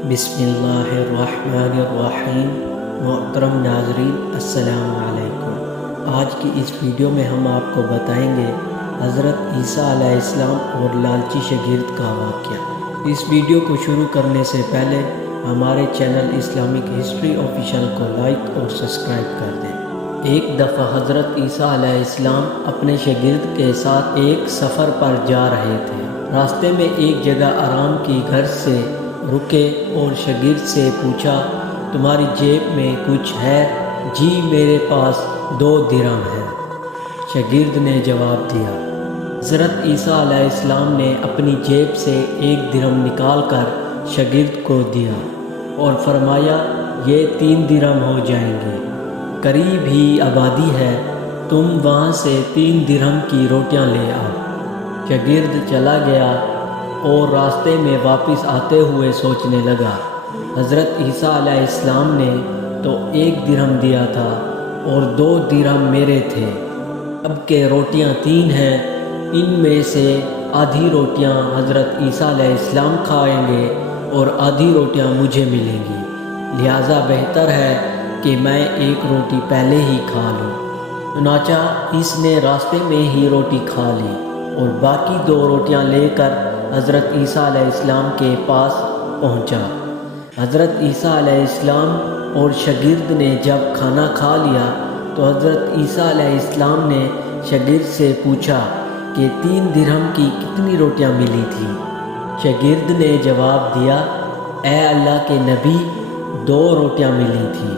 बिस्मिल्लाहिर्रहमानिर्रहीम। मोहतरम नाज़रीन, अस्सलाम वालेकुम। आज की इस वीडियो में हम आपको बताएंगे हज़रत ईसा अलैहिस्सलाम और लालची शागिर्द का वाक़या। इस वीडियो को शुरू करने से पहले हमारे चैनल इस्लामिक हिस्ट्री ऑफिशियल को लाइक और सब्सक्राइब कर दें। एक दफ़ा हज़रत ईसा अलैहिस्सलाम अपने शागिर्द के साथ एक सफ़र पर जा रहे थे। रास्ते में एक जगह आराम की, घर से रुके और शागिर्द से पूछा, तुम्हारी जेब में कुछ है? जी, मेरे पास 2 दिरहम है। शागिर्द ने जवाब दिया। हज़रत ईसा अलैहिस्सलाम ने अपनी जेब से 1 दिरहम निकाल कर शागिर्द को दिया और फरमाया, ये 3 दिरहम हो जाएंगे। करीब ही आबादी है, तुम वहाँ से 3 दिरहम की रोटियां ले आओ। शागिर्द चला गया और रास्ते में वापस आते हुए सोचने लगा, हज़रत ईसा अलैहिस्सलाम ने तो 1 दिरहम दिया था और 2 दिरहम मेरे थे। अब के रोटियां 3 हैं, इनमें से आधी रोटियां हज़रत ईसा अलैहिस्सलाम खाएंगे और आधी रोटियां मुझे मिलेंगी। लिहाजा बेहतर है कि मैं 1 रोटी पहले ही खा लूँ। चुनांचा इसने रास्ते में ही रोटी खा ली और बाकी 2 रोटियां लेकर हज़रत ईसा अलैहिस्सलाम के पास पहुंचा। हज़रत ईसा अलैहिस्सलाम और शागिर्द ने जब खाना खा लिया तो हज़रत ईसा अलैहिस्सलाम ने शागिर्द से पूछा कि 3 दिरहम की कितनी रोटियां मिली थी? शागिर्द ने जवाब दिया, ए अल्लाह के नबी, 2 रोटियां मिली थी,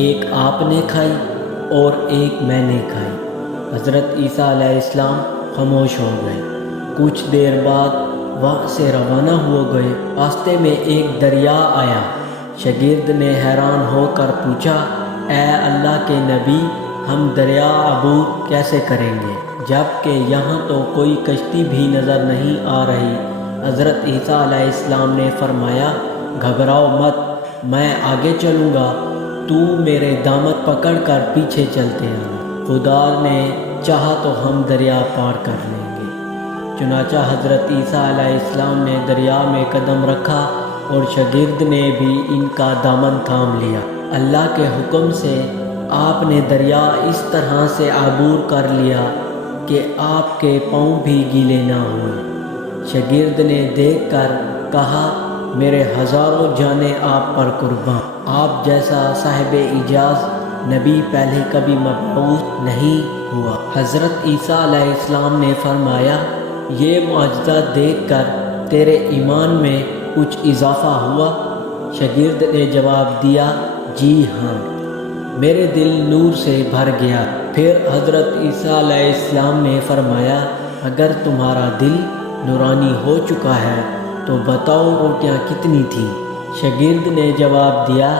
एक आपने खाई और एक मैंने खाई। हज़रत ईसा अलैहिस्सलाम खामोश हो गए। कुछ देर बाद वहाँ से रवाना हो गए। रास्ते में एक दरिया आया। शागिर्द ने हैरान होकर पूछा, ए अल्लाह के नबी, हम दरिया अबूर कैसे करेंगे, जबकि यहाँ तो कोई कश्ती भी नज़र नहीं आ रही। हज़रत ईसा अलैहिस्सलाम ने फरमाया, घबराओ मत, मैं आगे चलूँगा, तू मेरे दामन पकड़ कर पीछे चलते आना। खुदा ने चाहा तो हम दरिया पार कर लेंगे। चुनांचा हज़रत ईसा अलैहिस्सलाम ने दरिया में कदम रखा और शागिर्द ने भी इनका दामन थाम लिया। अल्लाह के हुक्म से आपने दरिया इस तरह से आबूर कर लिया कि आपके पाँव भी गीले ना हुए। शागिर्द ने देखकर कहा, मेरे हज़ारों जाने आप पर कुर्बान। आप जैसा साहिब इजाज़ नबी पहले कभी मबऊस नहीं हुआ। हज़रत ईसा अलैहिस्सलाम ने फरमाया, ये मुआजिज़ा देखकर तेरे ईमान में कुछ इजाफ़ा हुआ? शागिर्द ने जवाब दिया, जी हाँ, मेरे दिल नूर से भर गया। फिर हज़रत ईसा अलैहिस्सलाम ने फरमाया, अगर तुम्हारा दिल नूरानी हो चुका है तो बताओ रोटियां कितनी थीं? शागिर्द ने जवाब दिया,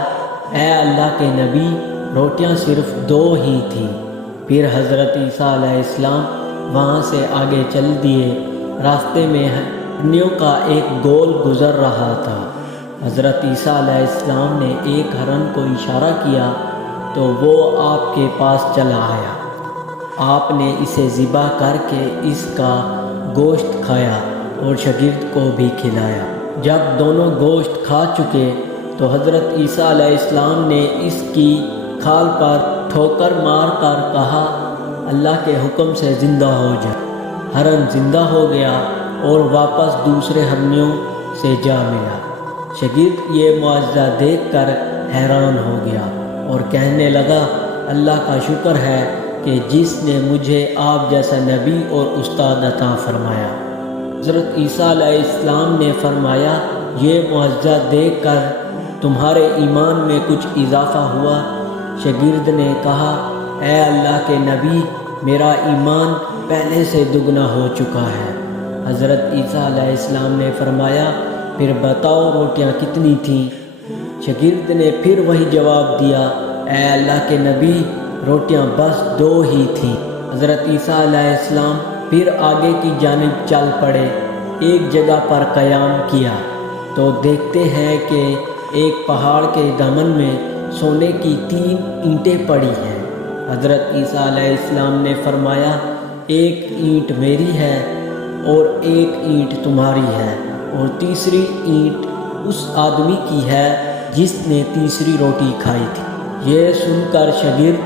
ए अल्लाह के नबी, रोटियां सिर्फ 2 ही थीं। फिर हज़रत ईसा अलैहिस्सलाम वहाँ से आगे चल दिए। रास्ते में हरनियों का एक गोल गुज़र रहा था। हज़रत ईसा अलैहिस्सलाम ने एक हरन को इशारा किया तो वो आपके पास चला आया। आपने इसे ज़िबा करके इसका गोश्त खाया और शागिर्द को भी खिलाया। जब दोनों गोश्त खा चुके तो हज़रत ईसा अलैहिस्सलाम ने इसकी खाल पर ठोकर मार कर कहा, अल्लाह के हुक्म से ज़िंदा हो जा। हरन ज़िंदा हो गया और वापस दूसरे हरनियों से जा मिला। शागिर्द ये मुआजिज़ा देखकर हैरान हो गया और कहने लगा, अल्लाह का शुक्र है कि जिसने मुझे आप जैसा नबी और उस्ताद अता फरमाया। हज़रत ईसा अलैहिस्सलाम ने फरमाया, ये मुआजिज़ा देखकर तुम्हारे ईमान में कुछ इजाफ़ा हुआ? शागिर्द ने कहा, ए अल्लाह के नबी, मेरा ईमान पहले से दुगना हो चुका है। हज़रत ईसा अलैहिस्सलाम ने फरमाया, फिर बताओ रोटियां कितनी थीं? शागिर्द ने फिर वही जवाब दिया, ए अल्लाह के नबी, रोटियां बस 2 ही थीं। हज़रत ईसा अलैहिस्सलाम फिर आगे की जानिब चल पड़े। एक जगह पर क़याम किया तो देखते हैं कि एक पहाड़ के दामन में सोने की 3 ईंटें पड़ी हैं। हज़रत ईसा अलैहिस्सलाम ने फरमाया, 1 ईंट मेरी है और 1 ईंट तुम्हारी है और तीसरी ईंट اس آدمی کی ہے جس نے تیسری روٹی کھائی تھی۔ یہ سن کر شاگرد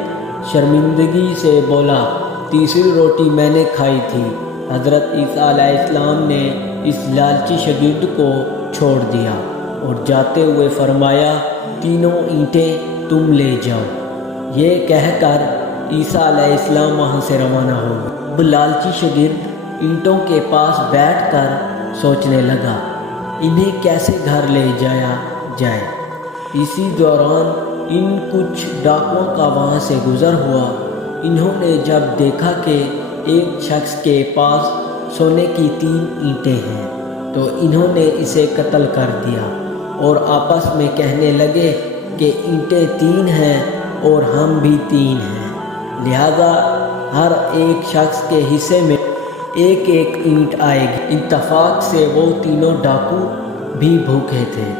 شرمندگی سے بولا، تیسری روٹی میں نے کھائی تھی۔ حضرت عیسیٰ علیہ السلام نے اس لالچی شاگرد کو چھوڑ دیا اور جاتے ہوئے فرمایا، تینوں اینٹیں تم لے جاؤ۔ یہ کہہ کر عیسیٰ علیہ السلام وہاں سے روانہ ہو گئے۔ اب لالچی شاگرد اینٹوں کے پاس بیٹھ کر سوچنے لگا، انہیں کیسے گھر لے جایا جائے۔ اسی دوران ان کچھ ڈاکوؤں کا وہاں سے گزر ہوا۔ انہوں نے جب دیکھا کہ ایک شخص کے پاس سونے کی 3 اینٹیں ہیں تو انہوں نے اسے قتل کر دیا اور آپس میں کہنے لگے کہ اینٹیں 3 ہیں اور ہم بھی 3 ہیں، لہذا ہر ایک شخص کے حصے میں ایک ایک اینٹ آئے گی۔ اتفاق سے وہ تینوں ڈاکو بھی بھوکے تھے۔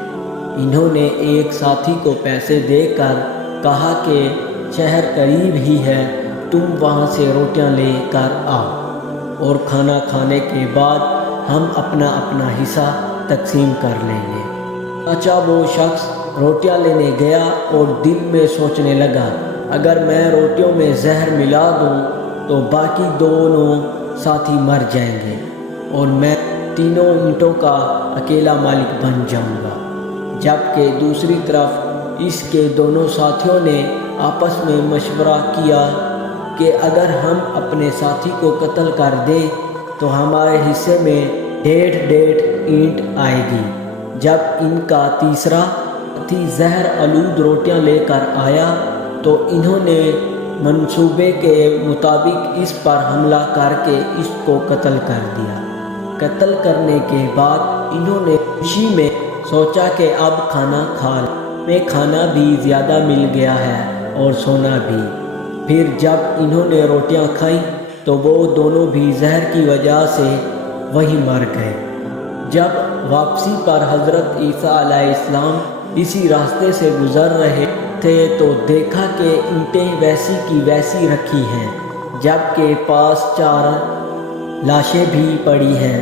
انہوں نے ایک ساتھی کو پیسے دے کر کہا کہ شہر قریب ہی ہے، تم وہاں سے روٹیاں لے کر آؤ اور کھانا کھانے کے بعد ہم اپنا اپنا حصہ تقسیم کر لیں گے۔ اچھا وہ شخص روٹیاں لینے گیا اور دل میں سوچنے لگا، اگر میں روٹیوں میں زہر ملا دوں تو باقی دونوں ساتھی مر جائیں گے اور میں تینوں اینٹوں کا اکیلا مالک بن جاؤں گا۔ جبکہ دوسری طرف اس کے دونوں ساتھیوں نے آپس میں مشورہ کیا کہ اگر ہم اپنے ساتھی کو قتل کر دیں تو ہمارے حصے میں 1.5 اینٹ آئے گی۔ جب ان کا تیسرا ساتھی زہر آلود روٹیاں لے کر آیا تو انہوں نے منصوبے کے مطابق اس پر حملہ کر کے اس کو قتل کر دیا۔ قتل کرنے کے بعد انہوں نے خوشی میں سوچا کہ اب کھانا کھا لیں، میں کھانا بھی زیادہ مل گیا ہے اور سونا بھی۔ پھر جب انہوں نے روٹیاں کھائیں تو وہ دونوں بھی زہر کی وجہ سے وہیں مر گئے۔ جب واپسی پر حضرت عیسیٰ علیہ السلام اسی راستے سے گزر رہے تھے تو دیکھا کہ اینٹیں ویسی کی ویسی رکھی ہیں، جبکہ پاس 4 لاشیں بھی پڑی ہیں۔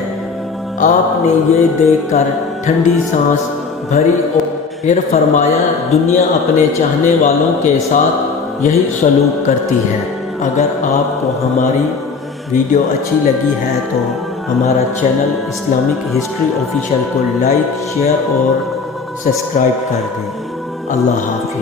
آپ نے یہ دیکھ کر ٹھنڈی سانس بھری اور پھر فرمایا، دنیا اپنے چاہنے والوں کے ساتھ یہی سلوک کرتی ہے۔ اگر آپ کو ہماری ویڈیو اچھی لگی ہے تو ہمارا چینل اسلامک ہسٹری آفیشیل کو لائک، شیئر اور سبسکرائب کر دیں۔ اللہ حافظ۔